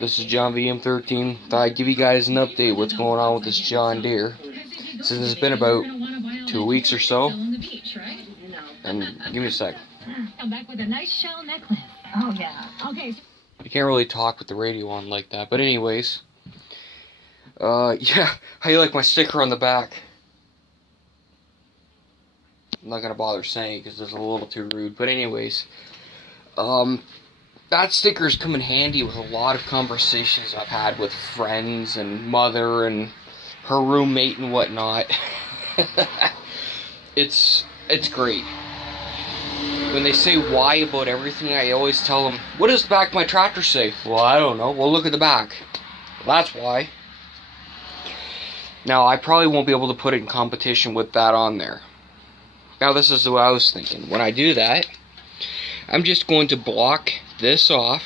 This is John VM13. Thought I'd give you guys an update what's going on with this John Deere. Since it's been about 2 weeks or so. And give me a sec. Come back with a nice shell necklace. Oh yeah. Okay. You can't really talk with the radio on like that. But anyways. Yeah. How you like my sticker on the back? I'm not gonna bother saying because it's a little too rude. But anyways. That sticker's come in handy with a lot of conversations I've had with friends and mother and her roommate and whatnot. It's great. When they say why about everything, I always tell them, what does the back of my tractor say? Well, I don't know. Well, look at the back. Well, that's why. Now, I probably won't be able to put it in competition with that on there. Now, this is what I was thinking. When I do that, I'm just going to block this off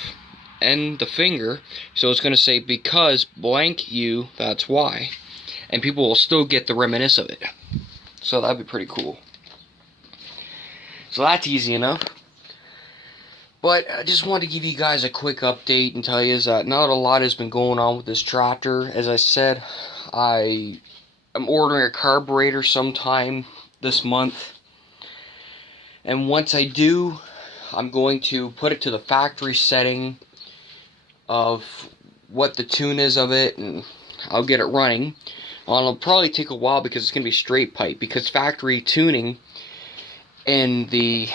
and the finger, so it's going to say because blank you, that's why, and people will still get the reminisce of it. So that'd be pretty cool. So that's easy enough. But I just wanted to give you guys a quick update and tell you that not a lot has been going on with this tractor. As I said, I am ordering a carburetor sometime this month, and once I do, I'm going to put it to the factory setting of what the tune is of it, and I'll get it running. It'll probably take a while because it's going to be straight pipe, because factory tuning in the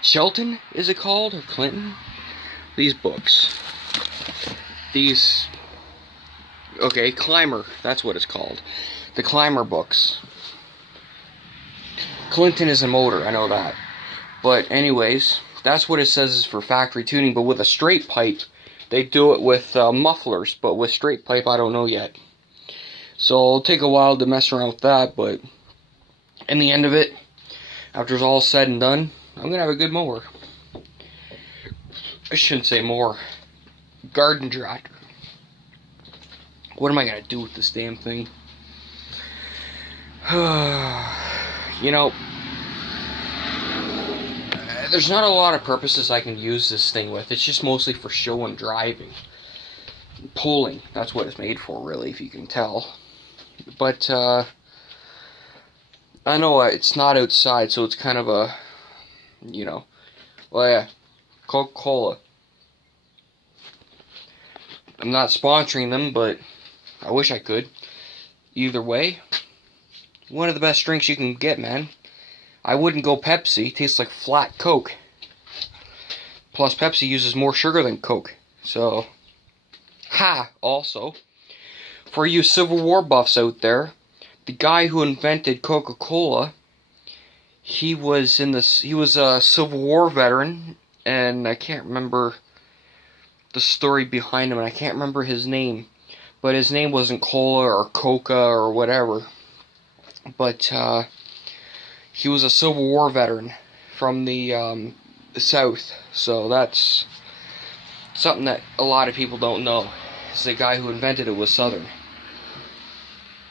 Shelton, is it called, or Clinton? These books. Okay, Climber, that's what it's called. The Climber books. Clinton is a motor, I know that. But anyways, that's what it says is for factory tuning. But with a straight pipe, they do it with mufflers. But with straight pipe, I don't know yet. So it'll take a while to mess around with that. But in the end of it, after it's all said and done, I'm going to have a good mower. I shouldn't say mower. Garden tractor. What am I going to do with this damn thing? You know, there's not a lot of purposes I can use this thing with. It's just mostly for show and driving. Pulling. That's what it's made for, really, if you can tell. But, I know it's not outside, so it's kind of a, you know, well, yeah, Coca-Cola. I'm not sponsoring them, but I wish I could. Either way, one of the best drinks you can get, man. I wouldn't go Pepsi. It tastes like flat Coke. Plus, Pepsi uses more sugar than Coke. So, also, for you Civil War buffs out there, the guy who invented Coca-Cola, he was a Civil War veteran, and I can't remember the story behind him, and I can't remember his name. But his name wasn't Cola or Coca or whatever. But, he was a Civil War veteran from the South, so that's something that a lot of people don't know. The guy who invented it was Southern.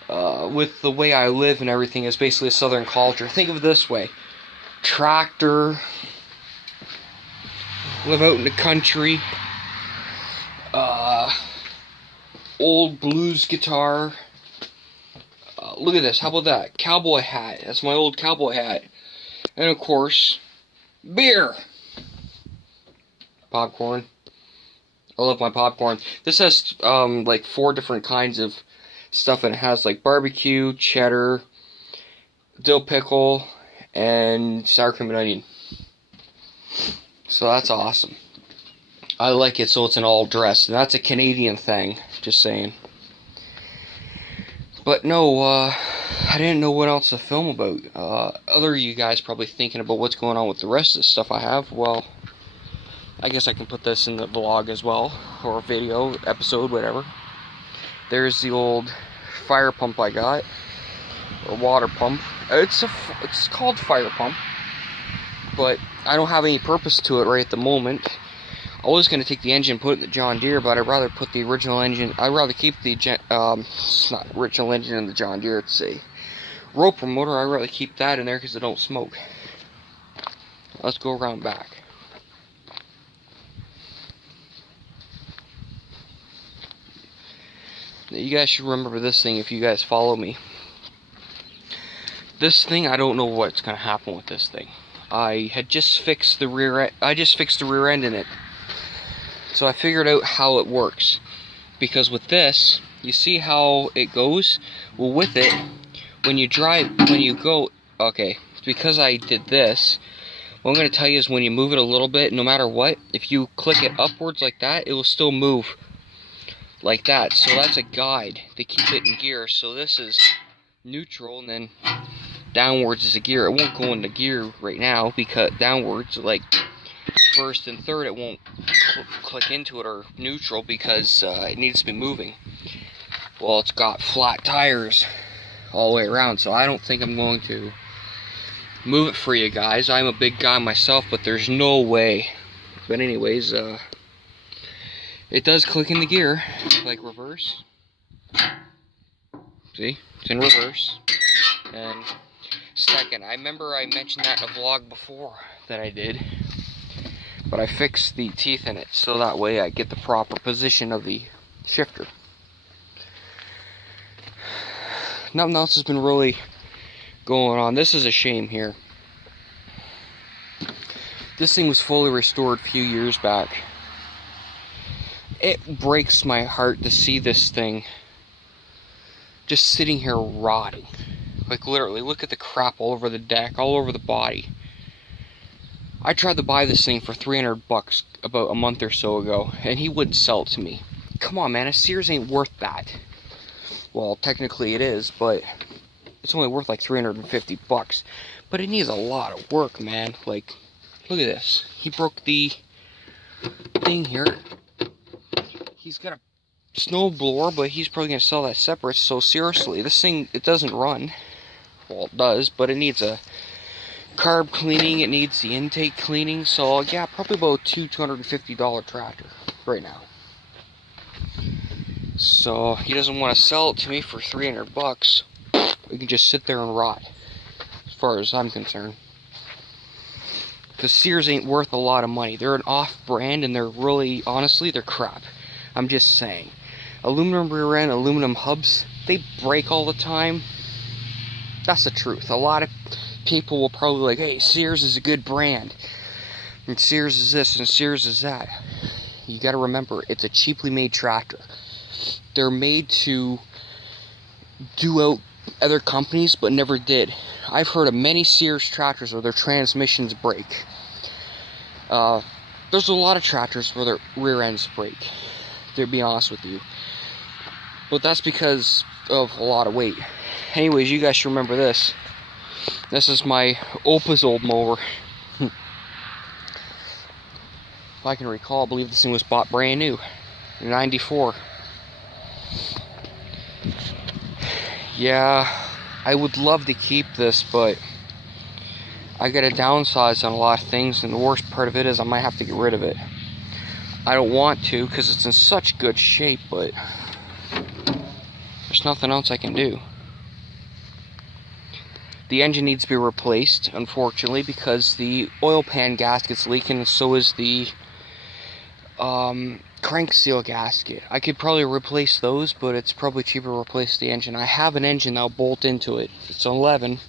With the way I live and everything, it's basically a Southern culture. Think of it this way: tractor, live out in the country, old blues guitar. Look at this. How about that? Cowboy hat. That's my old cowboy hat. And of course, beer. Popcorn. I love my popcorn. This has like 4 different kinds of stuff, and it has like barbecue, cheddar, dill pickle, and sour cream and onion. So that's awesome. I like it so it's an all dress, and that's a Canadian thing. Just saying. But no, I didn't know what else to film about. Other you guys probably thinking about what's going on with the rest of the stuff I have. Well, I guess I can put this in the vlog as well, or video, episode, whatever. There's the old fire pump I got, or water pump. It's called fire pump, but I don't have any purpose to it right at the moment. I was going to take the engine and put it in the John Deere, but I'd rather put the original engine, I'd rather keep the, it's not original engine in the John Deere, it's a roper motor. I'd rather keep that in there because it don't smoke. Let's go around back. You guys should remember this thing if you guys follow me. This thing, I don't know what's gonna happen with this thing. I had just fixed the rear end. I just fixed the rear end in it, so I figured out how it works. Because with this, you see how it goes. Well, with it, when you go, okay, because I did this. What I'm gonna tell you is when you move it a little bit, no matter what, if you click it upwards like that, it will still move like that. So that's a guide to keep it in gear. So this is neutral, and then downwards is a gear. It won't go into gear right now because downwards, like first and third, it won't click into it, or neutral, because it needs to be moving. Well, it's got flat tires all the way around, so I don't think I'm going to move it for you guys. I'm a big guy myself, but there's no way. But anyways, it does click in the gear, like reverse. See, it's in reverse. And second, I remember I mentioned that in a vlog before that I did, but I fixed the teeth in it so that way I get the proper position of the shifter. Nothing else has been really going on. This is a shame here. This thing was fully restored a few years back. It breaks my heart to see this thing just sitting here rotting. Like literally, look at the crap all over the deck, all over the body. I tried to buy this thing for $300 about a month or so ago, and he wouldn't sell it to me. Come on, man, a Sears ain't worth that. Well, technically it is, but it's only worth like $350. But it needs a lot of work, man. Like, look at this. He broke the thing here. He's got a snow blower, but he's probably going to sell that separate. So seriously, this thing, it doesn't run. Well, it does, but it needs a carb cleaning. It needs the intake cleaning. So yeah, probably about $250 tractor right now. So he doesn't want to sell it to me for $300. We can just sit there and rot, as far as I'm concerned. Because Sears ain't worth a lot of money. They're an off-brand, and they're really, honestly, they're crap. I'm just saying. Aluminum rear end, aluminum hubs, they break all the time. That's the truth. A lot of people will probably like, hey, Sears is a good brand, and Sears is this, and Sears is that. You gotta remember, it's a cheaply made tractor. They're made to do out other companies, but never did. I've heard of many Sears tractors where their transmissions break. There's a lot of tractors where their rear ends break, to be honest with you. But that's because of a lot of weight. Anyways, you guys should remember this. This is my Opas old mower. If I can recall, I believe this thing was bought brand new in '94. Yeah, I would love to keep this, but I gotta downsize on a lot of things, and the worst part of it is I might have to get rid of it. I don't want to because it's in such good shape, but there's nothing else I can do. The engine needs to be replaced, unfortunately, because the oil pan gasket's leaking, and so is the crank seal gasket. I could probably replace those, but it's probably cheaper to replace the engine. I have an engine that'll bolt into it. It's an 11.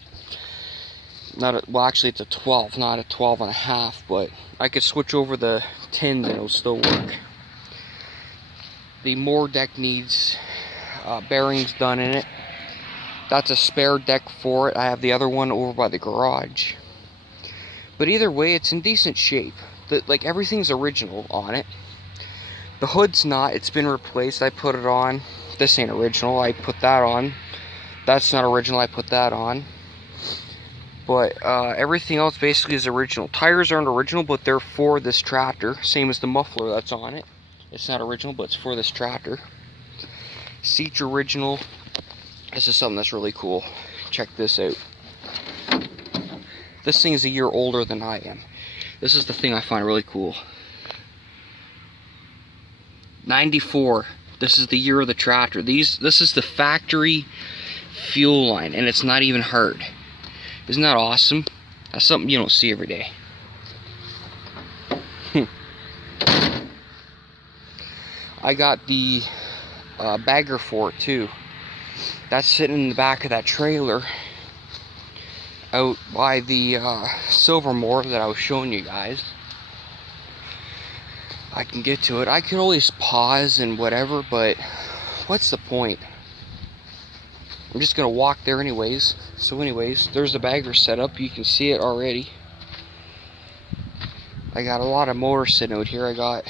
Well, actually it's a 12, not a 12 and a half, but I could switch over the tin and it'll still work. The mower deck needs bearings done in it. That's a spare deck for it. I have the other one over by the garage. But either way, it's in decent shape. Like, everything's original on it. The hood's not. It's been replaced. I put it on. This ain't original. I put that on. That's not original. I put that on. But everything else basically is original. Tires aren't original, but they're for this tractor. Same as the muffler that's on it. It's not original, but it's for this tractor. Seats original. This is something that's really cool. Check this out. This thing is a year older than I am. This is the thing I find really cool. 94. This is the year of the tractor. This is the factory fuel line, and it's not even hard. Isn't that awesome? That's something you don't see every day. I got the bagger for it too. That's sitting in the back of that trailer out by the silver mower that I was showing you guys. I can get to it. I could always pause and whatever, but what's the point? I'm just gonna walk there anyways. So anyways, there's the bagger set up. You can see it already. I got a lot of motors sitting out here. I got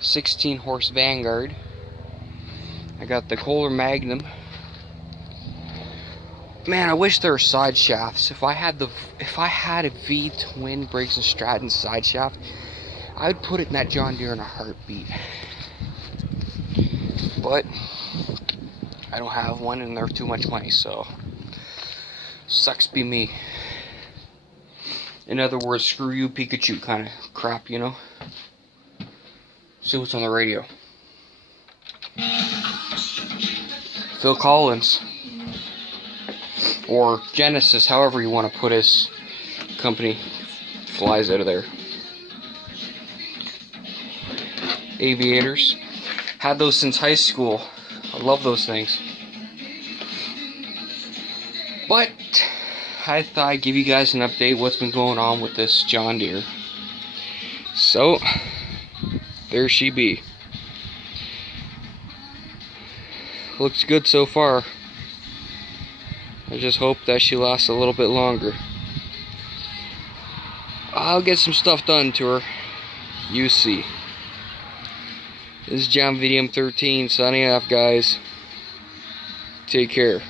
16 horse Vanguard. I got the Kohler Magnum. Man, I wish there were side shafts. If I had a V twin Briggs and Stratton side shaft, I would put it in that John Deere in a heartbeat. But I don't have one, and they're too much money, so sucks be me. In other words, screw you, Pikachu kind of crap, you know? See what's on the radio. Phil Collins. Or Genesis, however you want to put his company. Flies out of there. Aviators. Had those since high school. I love those things. But I thought I'd give you guys an update what's been going on with this John Deere. So there she be. Looks good so far. I just hope that she lasts a little bit longer. I'll get some stuff done to her. You see. This is John VDM 13 signing off, guys. Take care.